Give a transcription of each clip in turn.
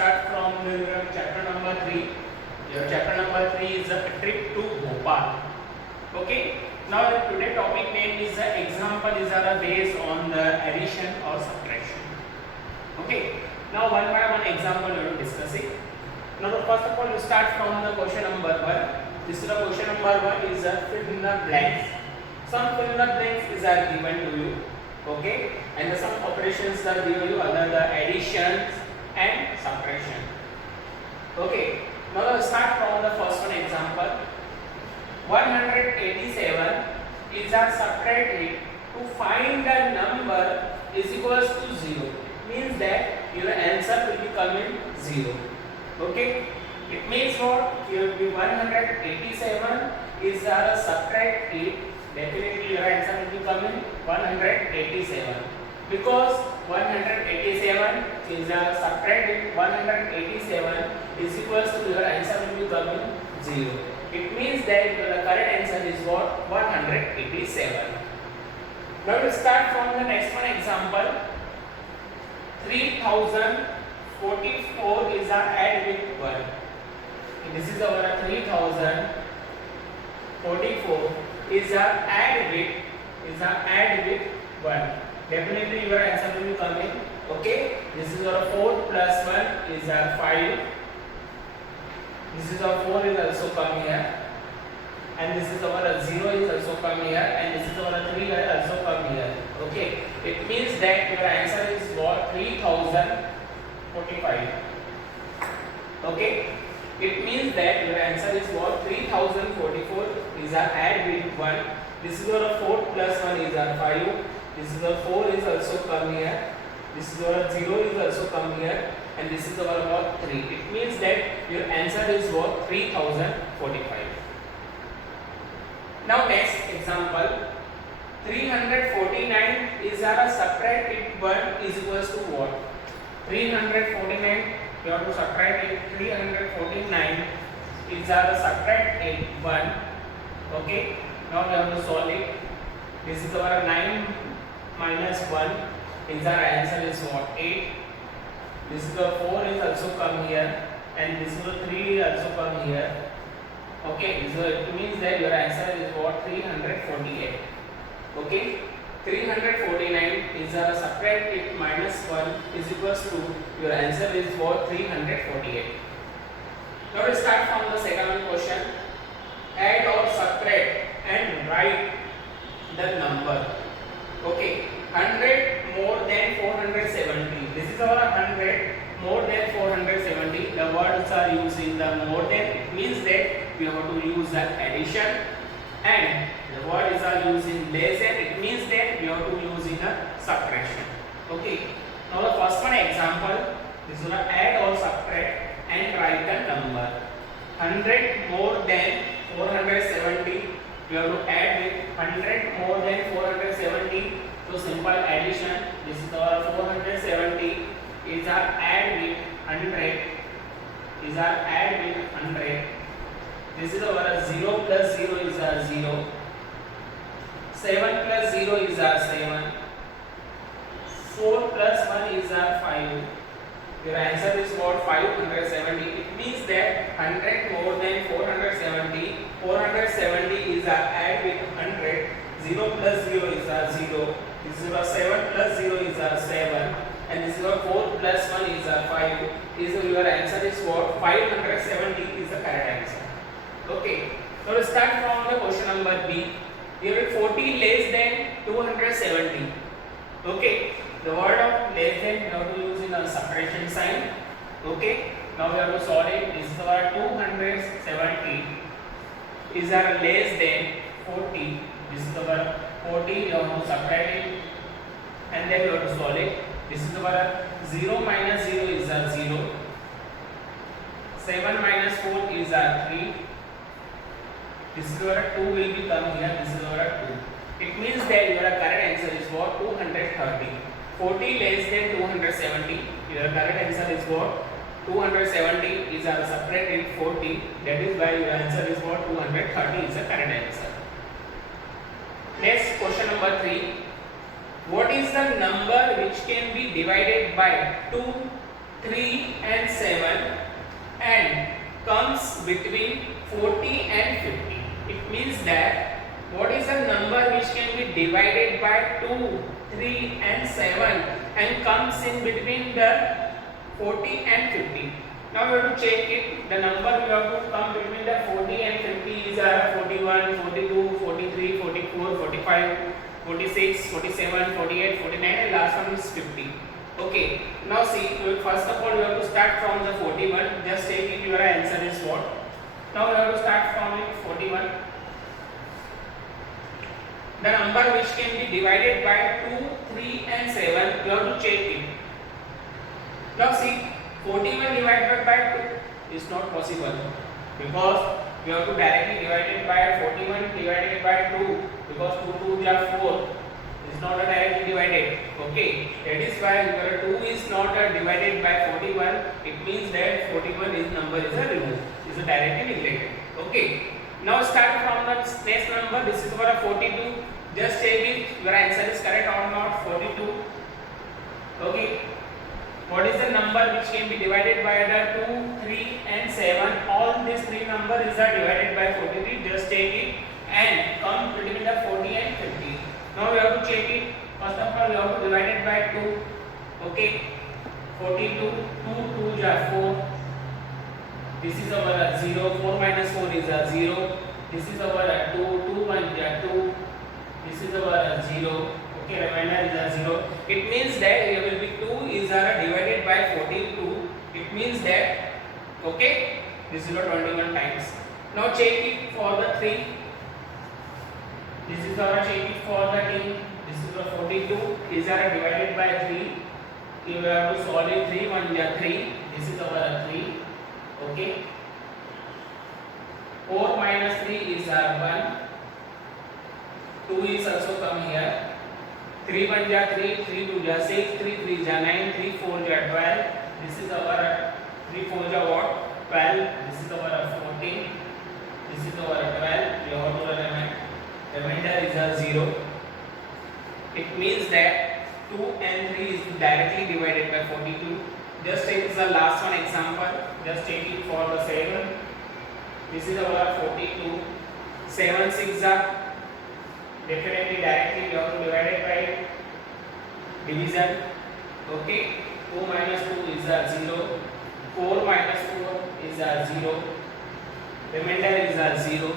start from chapter number 3. Your chapter number 3 is a trip to Bhopal. Okay. Now today topic name is example is based on the addition or subtraction. Okay. Now one by one example we will discuss it. Now first of all you start from the question number 1. This is the question number 1 is fill in the blanks. Some fill in the blanks is given to you. Okay, and some operations are given you under the addition and subtraction. Okay, now let's start from the first one example. 187 is subtracted to find the number is equals to 0. Means that your answer will be coming 0. Okay, it means what? Here will be 187 is subtracted. Definitely your answer will be coming 187 because 187 is subtracted 187 is equals to your answer will be coming 0. It means that your correct answer is what? 187. Now we start from the next one example. 3044 is add with 1. This is our 3044 is add with 1. Definitely your answer will be coming. Okay, this is our 4 plus 1 is 5. This is our 4 is also come here, and this is our 0 is also come here, and this is our 3 is also come here. Okay, it means that your answer is what? 3045. Okay, it means that your answer is what? 3044 is add with 1. This is our 4 plus 1 is 5. This is our 4 is also come here. This is our 0 is also come here, and this is our what? 3. It means that your answer is what? 3045. Now next example. 349 is subtracted 1 is equals to what? 349 you have to subtract it. 349 is subtract 1. Okay, now we have to solve it. This is our 9 minus 1 is our answer is what? 8. This is the 4 is also come here, and this is the 3 is also come here. Okay, so it means that your answer is what? 348. Okay, 349 is subtract it minus 1 is equals to your answer is what? 348. Now we start from the second question. Add or subtract and write the number. Okay, 100 more than 470. This is our 100 more than 470. The words are used in the more than. It means that we have to use the addition, and the words are used in less than. It means that we have to use in a subtraction. Okay. Now the first one example. This is going to add or subtract and write the number. 100 more than 470. We have to add with 100 more than 470. So simple addition. This is our 470 is our add with 100. Is our add with 100. This is our 0 plus 0 is our 0. 7 plus 0 is our 7. 4 plus 1 is our 5. Your answer is what? 570. It means that 100 more than 470. 470 is our add with 100. 0 plus 0 is our 0. This is our 7 plus 0 is our 7. And this is our 4 plus 1 is our 5. Your answer is what? 570 is the correct answer. Okay. So let's start from the question number B. Here 40 less than 270. Okay. The word of less than we have to use in a subtraction sign. Okay. Now we have to solve it. This is our 270 is our less than 40. This is our 40. We have to subtract it, and then we have to solve it. This is our 0 minus 0 is our 0. 7 minus 4 is our 3. This is our 2 will be come here. This is our 2. It means that your correct answer is what? 230. 40 less than 270. Your correct answer is what? 270 is our subtracted 40. That is why your answer is what? 230 is the correct answer. Next question number 3. What is the number which can be divided by 2 3 and 7 and comes between 40 and 50. It means that what is a number which can be divided by 2, 3 and 7 and comes in between the 40 and 50. Now we have to check it. The number we have to come between the 40 and 50 is 41, 42, 43, 44, 45, 46, 47, 48, 49 and last one is 50. Okay. Now see, first of all you have to start from the 41. Just take it, your answer is what? Now we have to start from it 41. The number which can be divided by 2, 3 and 7, you have to check it. Now see, 41 divided by 2 is not possible because we have to directly divide it by 41 divided by 2 because 2 2 are 4. It's not directly divided. Okay, that is why your 2 is not divided by 41. It means that 41 is number is a removed. Is a directly neglected. Okay. Now start from the next number. This is our 42. Just check it. Your answer is correct or not. 42. Okay. What is the number which can be divided by the 2, 3 and 7? All these three numbers are divided by 43. Just take it and come between the 40 and 50. Now we have to check it. First of all, we have to divide it by 2. Okay. 42. 2 2 are 4. This is our 0. 4 minus 4 is a 0. This is our 2. 2 1 is 2. This is our 0. Okay, remainder is a 0. It means that here will be 2 is divided by 42. It means that, okay, this is 21 times. Now check it for the 3. This is our check it for the 3. This is the 42 is divided by 3. You have to solve it. 3 1 is 3. This is our 3. Okay. 4 minus 3 is 1. 2 is also come here. 3 1 is 3, 3 2 is 6, 3 3 is 9, 3 4 is 12. This is our 3 4 is what? 12. This is our 14. This is our 12. We have to remainder is a 0. It means that 2 and 3 is directly divided by 42. Just take the last one example. Just take it for the 7. This is our 42. 7 6 are definitely directly we have to divide it by division. Okay. 2 minus 2 is a 0. 4 minus 4 is a 0. Remainder is a 0.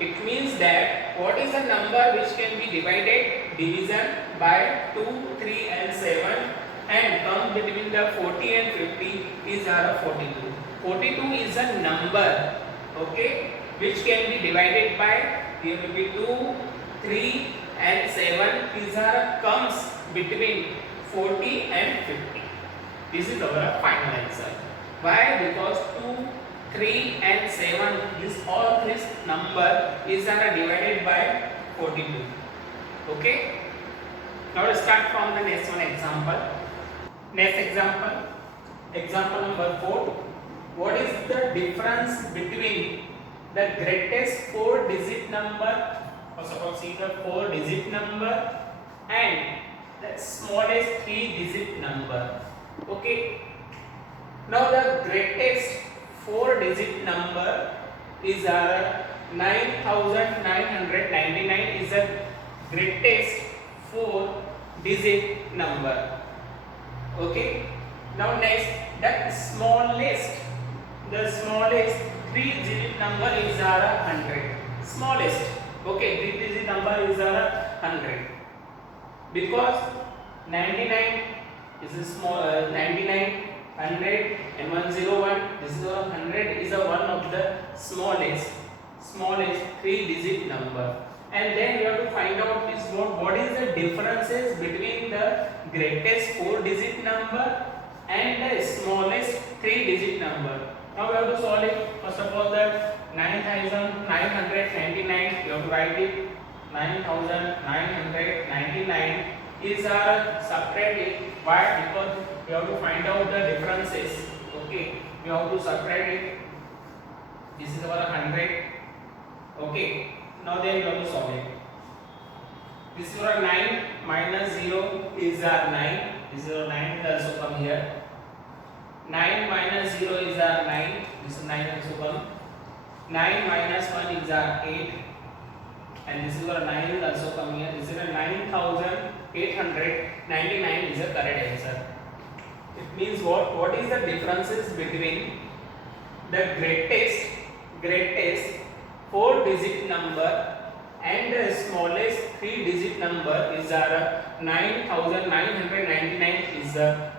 It means that what is the number which can be divided division by 2, 3 and 7 and come between the 40 and 50 is our 42. 42 is a number, okay, which can be divided by, here will be 2, 3 and 7 is our comes between 40 and 50. This is our final answer. Why? Because 2, 3 and 7 is all this number is divided by 42. Okay. Now let's start from the next one example. Next example. Example number 4. What is the difference between the greatest 4-digit number? First of all, see the 4-digit number and the smallest 3-digit number. Okay. Now the greatest 4-digit number is 9999 is the greatest 4-digit number. Okay. Now next, the smallest 3-digit number is 100. Smallest. Okay, 3-digit number is 100. Because 99 is a small 99. 100 and 101. This is 100 is one of the smallest 3-digit number. And then we have to find out is what is the differences between the greatest 4-digit number and the smallest 3-digit number. Now we have to solve it. First of all, the 9999, you have to write it. 9999 is subtract it. Why? Because we have to find out the differences. Okay, we have to subtract it. This is our 100. Okay, now then we have to solve it. This is our 9 minus 0 is 9. This is our 9 will also come here. 9 minus 0 is our 9. This is 9 also come. 9 minus 1 is our 8. And this is our 9 is also come here. This is a 9899 is the correct answer. It means what? What is the differences between the greatest 4-digit number and the smallest 3-digit number is our 9999 is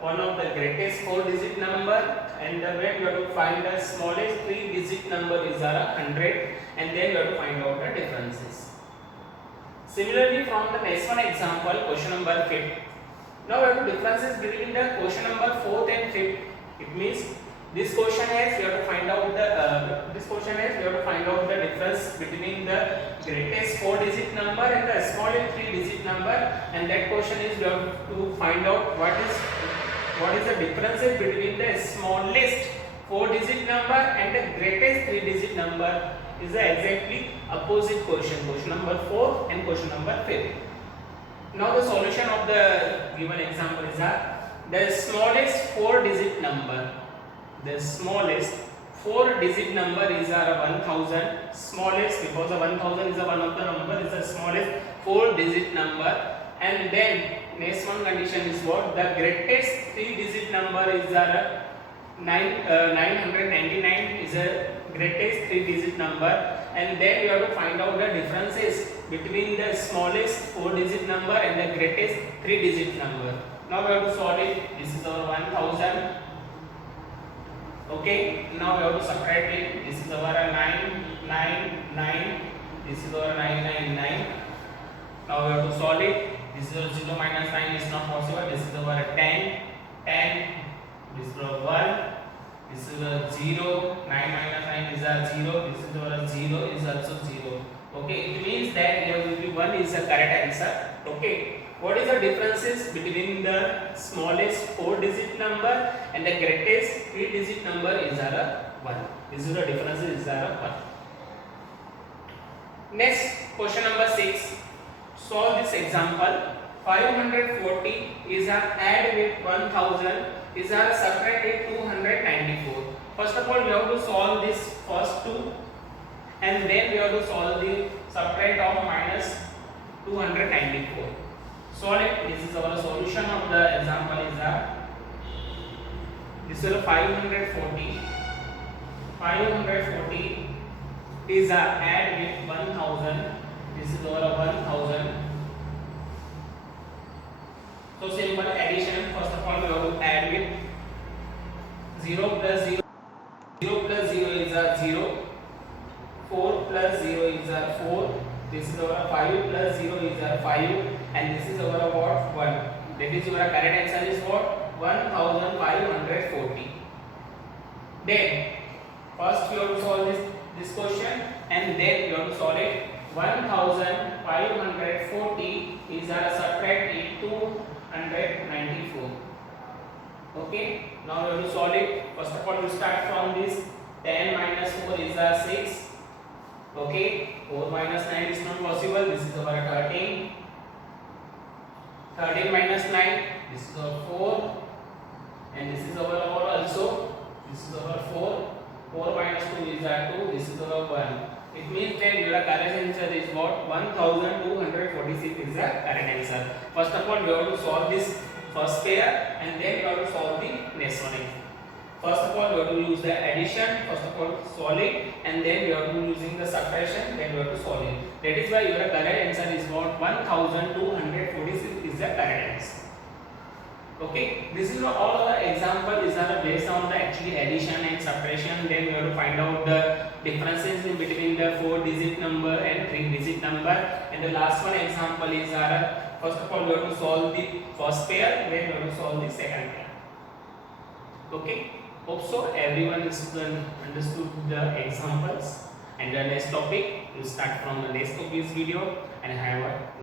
one of the greatest 4-digit number, and when you have to find the smallest 3-digit number is our 100, and then you have to find out the differences. Similarly, from the next one example, question number 5. Now we have to differences between the question number 4th and 5th. It means this question is we have to find out the difference between the greatest 4-digit number and the smallest 3-digit number, and that question is we have to find out what is the differences between the smallest 4-digit number and the greatest 3-digit number. Is the exactly opposite question number 4 and question number 5. Now the solution of the given example is that the smallest 4-digit number. The smallest 4-digit number is our 1000. Smallest, because the 1000 is one of the number, is the smallest 4-digit number. And then next one condition is what? The greatest 3-digit number is our 999 is a greatest 3-digit number, and then you have to find out the differences between the smallest 4-digit number and the greatest 3-digit number. Now we have to solve it. This is our 1000. Okay, now we have to subtract it. This is our 999. This is our 999. Now we have to solve it. This is our 0 minus 9 is not possible. This is our 10. This is our 1. This is a 0. 9 minus 9 is a 0. This is our 0 is also 0. Okay, it means that here will be 1 is the correct answer. Okay, what is the differences between the smallest 4-digit number and the greatest 3-digit number is our 1. This is the differences is our 1. Next, question number 6. Solve this example. 540 is our add with 1000 is our subtract with 294. First of all, we have to solve this first two, and then we have to solve the subtract of minus 294. Solve it. This is our solution of the example is that this is 540. 540 is our add with 1000. This is our 1000. So simple addition. First of all, we have to add with 0 plus 0. 0 plus 0 is a 0. 4 plus 0 is a 4. This is our 5 plus 0 is a 5. And this is our what? 1. That is our correct answer is what? 1540. Then first we have to solve this question, and then we have to solve it. 1540 is our subtract 294. Okay, now we have to solve it. First of all, we start from this. 10 minus 4 is our 6. Okay, 4 minus 9 is not possible. This is our 13. 13 minus 9, this is our 4, and this is our 4 also. This is our 4. 4 minus 2 is our 2. This is our 1. It means that your correct answer is what? 1246 is the correct answer. First of all, we have to solve this first pair, and then we have to solve the next one. First of all, we have to use the addition. First of all, solve it, and then we have to using the subtraction. Then we have to solve it. That is why your correct answer is what? 1246 is the correct answer. Okay, this is all the example is based on the actually addition and subtraction. Then we have to find out the differences in between the 4-digit number and 3-digit number. And the last one example is first of all we have to solve the first pair, then we have to solve the second pair. Okay, hope so everyone is understood the examples. And the next topic will start from the next of this video, and have a